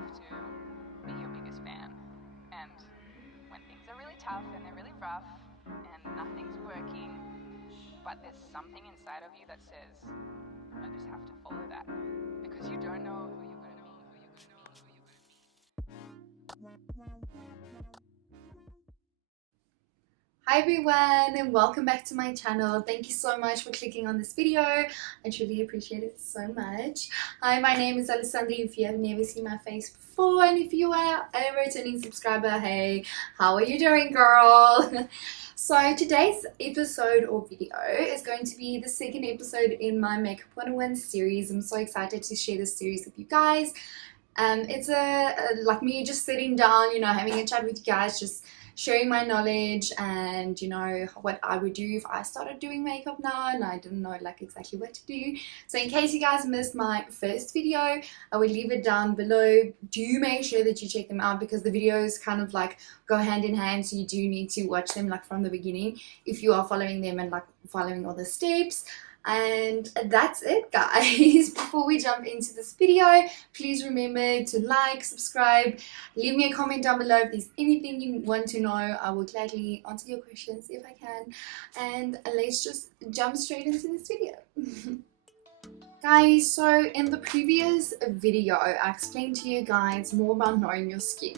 have to be your biggest fan. And when things are really tough and they're really rough and nothing's working, but there's something inside of you that says, I just have to follow that, because you don't know who you're going to be, who you're going to be, who you're going to be. Hi everyone, and welcome back to my channel. Thank you so much for clicking on this video. I truly appreciate it so much. Hi, my name is Alessandra. If you have never seen my face before, and if you are a returning subscriber, hey, how are you doing, girl? So today's episode or video is going to be the second episode in my Makeup 101 series. I'm so excited to share this series with you guys. It's like me just sitting down, having a chat with you guys, just sharing my knowledge and what I would do if I started doing makeup now and I didn't know like exactly what to do. So in case you guys missed my first video, I will leave it down below. Do make sure that you check them out, because the videos kind of like go hand in hand, so you do need to watch them like from the beginning if you are following them and like following all the steps. And that's it, guys. Before we jump into this video, please remember to like, subscribe, leave me a comment down below if there's anything you want to know. I will gladly answer your questions if I can. And let's just jump straight into this video. Guys, so in the previous video, I explained to you guys more about knowing your skin.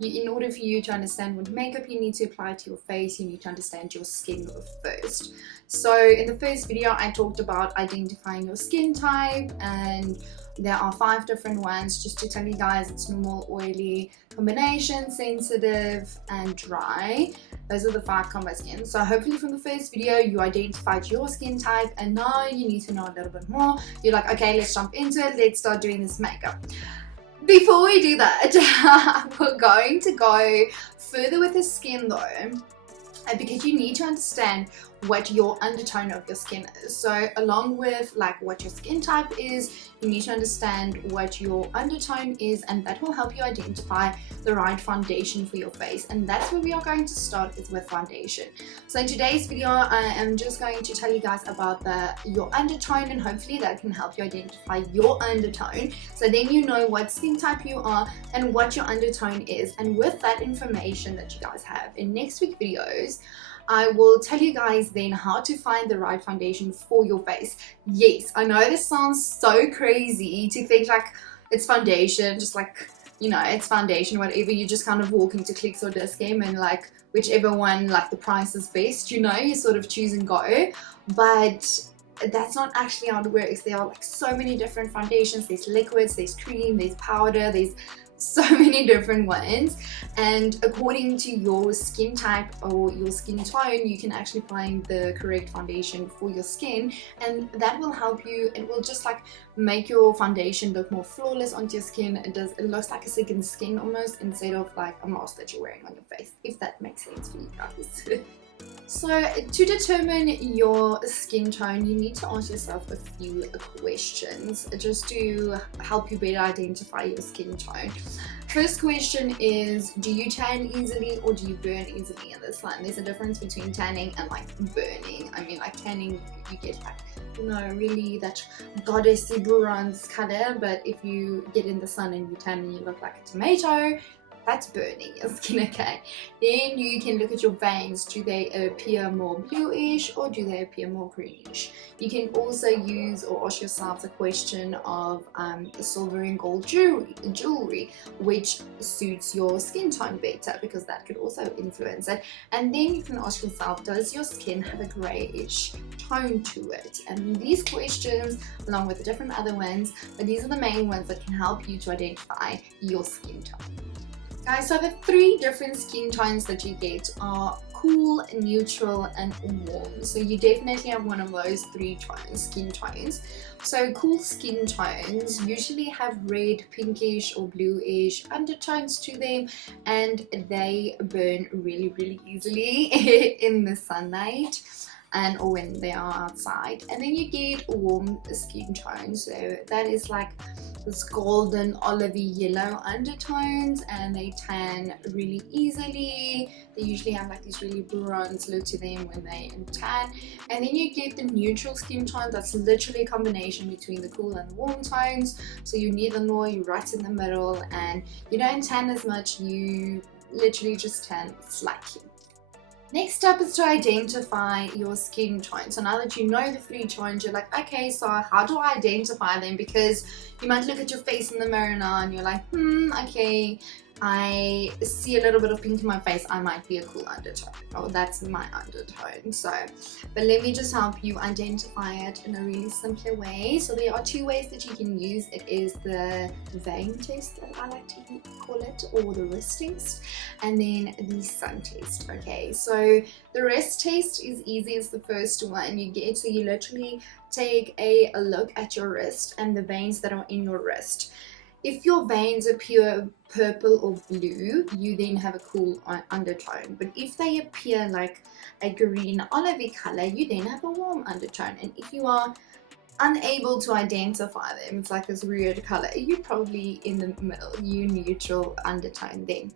In order for you to understand what makeup you need to apply to your face, you need to understand your skin first. So in the first video, I talked about identifying your skin type, and there are 5 different ones. Just to tell you guys, it's normal, oily, combination, sensitive, and dry. Those are the 5 combo skins. So hopefully from the first video you identified your skin type, and now you need to know a little bit more. You're like, okay, let's jump into it, let's start doing this makeup. Before we do that, we're going to go further with the skin though, because you need to understand what your undertone of your skin is. So along with like what your skin type is, you need to understand what your undertone is, and that will help you identify the right foundation for your face. And that's where we are going to start, is with foundation. So in today's video, I am just going to tell you guys about your undertone, and hopefully that can help you identify your undertone. So then you know what skin type you are and what your undertone is. And with that information that you guys have in next week videos, I will tell you guys then how to find the right foundation for your face. Yes, I know this sounds so crazy to think like it's foundation, just like, it's foundation, whatever. You just kind of walk into Clicks or Discam and like whichever one, like the price is best, you sort of choose and go. But that's not actually how it works. There are like so many different foundations. There's liquids, there's cream, there's powder, there's so many different ones, and according to your skin type or your skin tone, you can actually find the correct foundation for your skin, and that will help you. It will just like make your foundation look more flawless onto your skin. It looks like a second skin almost, instead of like a mask that you're wearing on your face, if that makes sense for you guys. So to determine your skin tone, you need to ask yourself a few questions just to help you better identify your skin tone. First question is, do you tan easily or do you burn easily in the sun? There's a difference between tanning and like burning. I mean, like tanning, you get like, really that goddessy bronze color, but if you get in the sun and you tan and you look like a tomato, that's burning your skin, okay? Then you can look at your veins. Do they appear more bluish or do they appear more greenish? You can also use or ask yourself the question of silver and gold jewelry, which suits your skin tone better, because that could also influence it. And then you can ask yourself, does your skin have a grayish tone to it? And these questions, along with the different other ones, but these are the main ones that can help you to identify your skin tone. Guys, so the 3 different skin tones that you get are cool, neutral, and warm. So you definitely have one of those 3 skin tones. So cool skin tones usually have red, pinkish, or bluish undertones to them, and they burn really, really easily in the sunlight. and or when they are outside. And then you get warm skin tone, so that is like this golden olivey yellow undertones, and they tan really easily. They usually have like this really bronze look to them when they tan. And then you get the neutral skin tone, that's literally a combination between the cool and the warm tones. So you're neither nor, you're right in the middle, and you don't tan as much, you literally just tan slightly. Next up is to identify your skin tone. So now that you know the 3 tones, you're like, okay, so how do I identify them? Because you might look at your face in the mirror now and you're like, okay, I see a little bit of pink in my face, I might be a cool undertone. Oh, that's my undertone. So, but let me just help you identify it in a really simpler way. So there are 2 ways that you can use it. Is the vein test, that I like to call it, or the wrist test, and then the sun test. Okay, so the wrist test is easy. It's the first one you get. So you literally take a look at your wrist and the veins that are in your wrist. If your veins appear purple or blue, you then have a cool undertone. But if they appear like a green olivey color, you then have a warm undertone. And if you are unable to identify them, it's like this weird color, you're probably in the middle, you neutral undertone then.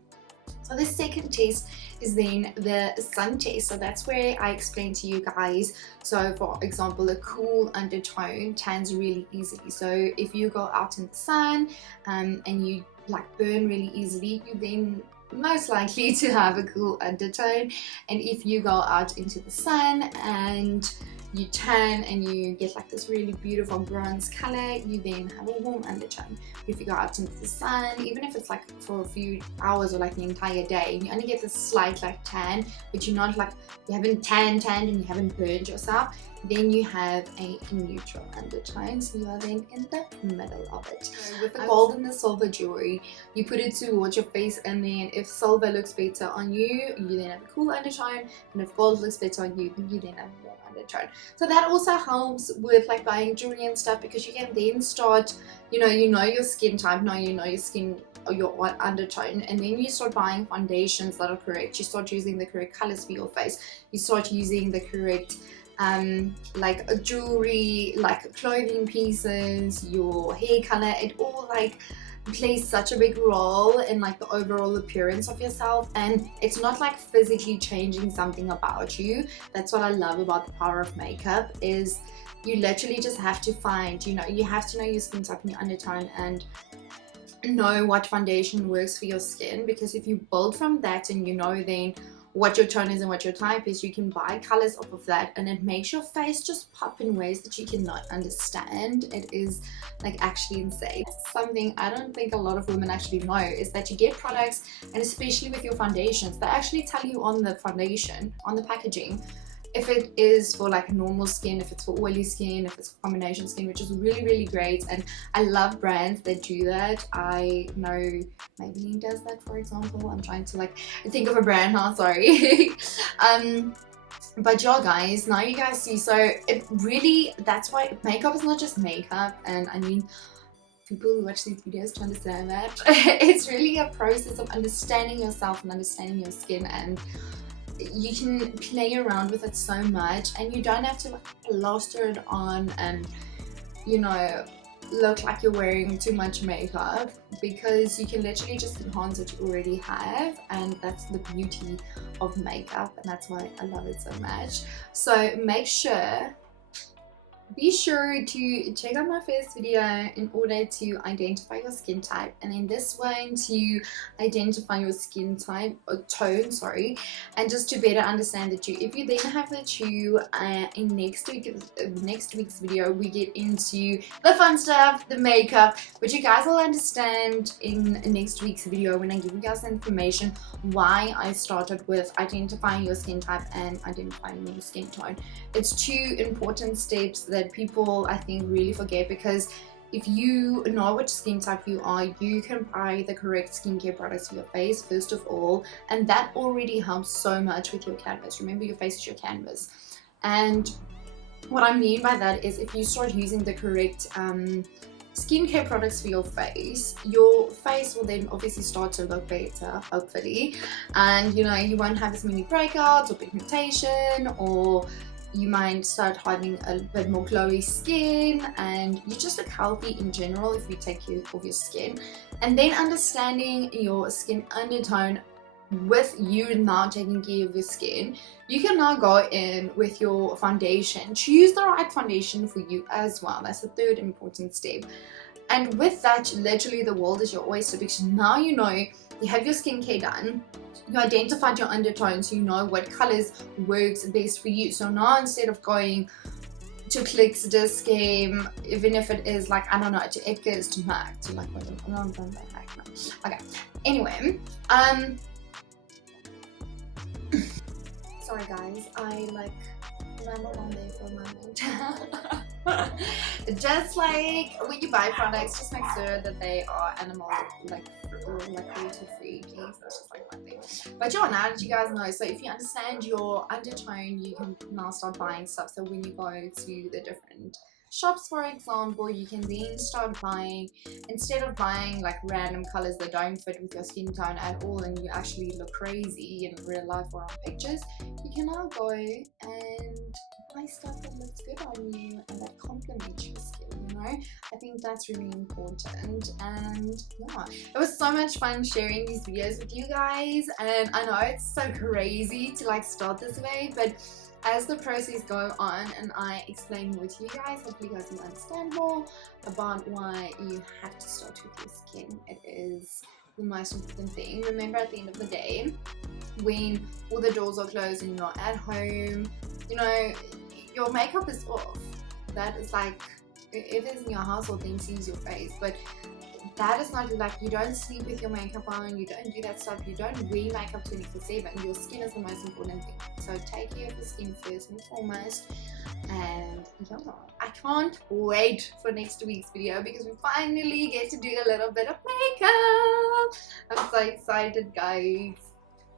So the second test is then the sun test. So that's where I explain to you guys. So for example, a cool undertone tans really easily. So if you go out in the sun and you like burn really easily, you then most likely to have a cool undertone. And if you go out into the sun and you tan and you get like this really beautiful bronze color, you then have a warm undertone. If you go out into the sun, even if it's like for a few hours or like the entire day, you only get this slight like tan, but you're not like, you haven't tanned and you haven't burned yourself, then you have a neutral undertone. So you are then in the middle of it. So with the gold and the silver jewelry, you put it towards your face, and then if silver looks better on you, you then have a cool undertone, and if gold looks better on you, you then have a warm undertone. So that also helps with like buying jewelry and stuff, because you can then start, you know your skin type, now you know your skin or your undertone, and then you start buying foundations that are correct. You start using the correct colors for your face. You start using the correct like a jewelry, like clothing pieces, your hair color. It all like plays such a big role in like the overall appearance of yourself, and it's not like physically changing something about you. That's what I love about the power of makeup, is you literally just have to find, you have to know your skin type and your undertone, and know what foundation works for your skin. Because if you build from that and you know then what your tone is and what your type is, you can buy colors off of that, and it makes your face just pop in ways that you cannot understand. It is like actually insane. Something I don't think a lot of women actually know is that you get products, and especially with your foundations, they actually tell you on the foundation, on the packaging, if it is for like normal skin, if it's for oily skin, if it's for combination skin, which is really, really great. And I love brands that do that. I know Maybelline does that, for example. I'm trying to like think of a brand now, sorry. But yeah, guys, now you guys see. So it really, that's why makeup is not just makeup. And I mean, people who watch these videos to understand that. It's really a process of understanding yourself and understanding your skin, and you can play around with it so much, and you don't have to like plaster it on and look like you're wearing too much makeup, because you can literally just enhance what you already have. And that's the beauty of makeup, and that's why I love it so much. So be sure to check out my first video in order to identify your skin type, and then this one to identify your skin type or tone, sorry, and just to better understand the two. If you then have the two, in next week's video we get into the fun stuff, the makeup, which you guys will understand in next week's video when I give you guys the information why I started with identifying your skin type and identifying your skin tone. It's 2 important steps that people I think really forget, because if you know which skin type you are, you can buy the correct skincare products for your face first of all, and that already helps so much with your canvas. Remember, your face is your canvas. And what I mean by that is, if you start using the correct skincare products for your face will then obviously start to look better, hopefully, and you won't have as many breakouts or pigmentation or you might start having a bit more glowy skin, and you just look healthy in general if you take care of your skin. And then understanding your skin undertone with you now taking care of your skin, you can now go in with your foundation. Choose the right foundation for you as well. That's the third important step. And with that, literally the world is your oyster, because now you know you have your skincare done, you identified your undertones, you know what colors works best for you. So now instead of going to Clicks, this game, even if it is like, I don't know, to Edgar's, to Mac, to like, no, okay, anyway, sorry guys, I like rambled on there for a moment. Just like when you buy products, just make sure that they are animal cruelty free, please. That's just like one thing. But yeah, now that you guys know, so if you understand your undertone, you can now start buying stuff. So when you go to the different shops, for example, you can then start buying, instead of buying like random colors that don't fit with your skin tone at all and you actually look crazy in real life or on pictures, you can now go and buy stuff that looks good on you and that complements your skin, you know. I think that's really important. And yeah, it was so much fun sharing these videos with you guys, and I know it's so crazy to like start this way, but as the process go on and I explain more to you guys, hopefully you guys will understand more about why you have to start with your skin. It is the most important thing. Remember, at the end of the day, when all the doors are closed and you're at home, you know, your makeup is off. That is like, if it's in your household, then sees your face, but that is not like, you don't sleep with your makeup on, you don't do that stuff, you don't wear makeup 24/7. Your skin is the most important thing. So take care of your skin first and foremost. And yeah, I can't wait for next week's video because we finally get to do a little bit of makeup. I'm so excited, guys.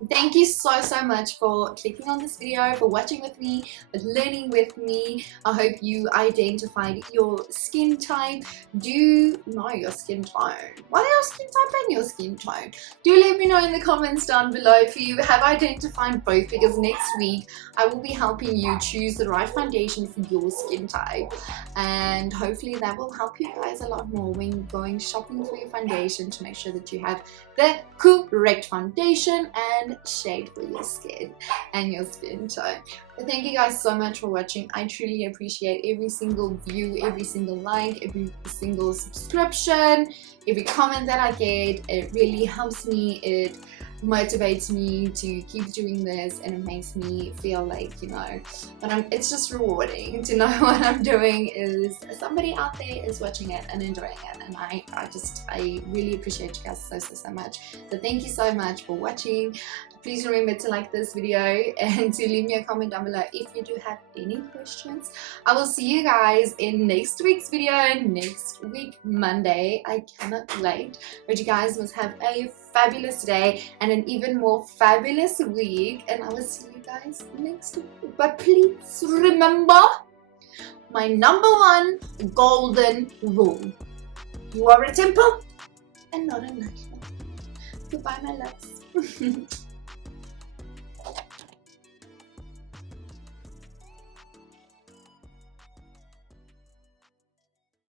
Thank you so much for clicking on this video, for watching with me, for learning with me. I hope you identified your skin type. Do know your skin tone. What are your skin type and your skin tone? Do let me know in the comments down below if you have identified both, because next week I will be helping you choose the right foundation for your skin type, and hopefully that will help you guys a lot more when going shopping for your foundation, to make sure that you have the correct foundation and shade for your skin and your skin tone. But thank you guys so much for watching. I truly appreciate every single view, every single like, every single subscription, every comment that I get. It really helps me. It motivates me to keep doing this, and it makes me feel like, you know, it's just rewarding to know what I'm doing is somebody out there is watching it and enjoying it, and I really appreciate you guys so much. So thank you so much for watching. Please remember to like this video and to leave me a comment down below if you do have any questions. I will see you guys in next week's video, next week Monday. I cannot wait. But you guys must have a fabulous day and an even more fabulous week, and I will see you guys next week. But please remember my #1 golden rule: you are a temple and not a nightmare. Goodbye, my loves.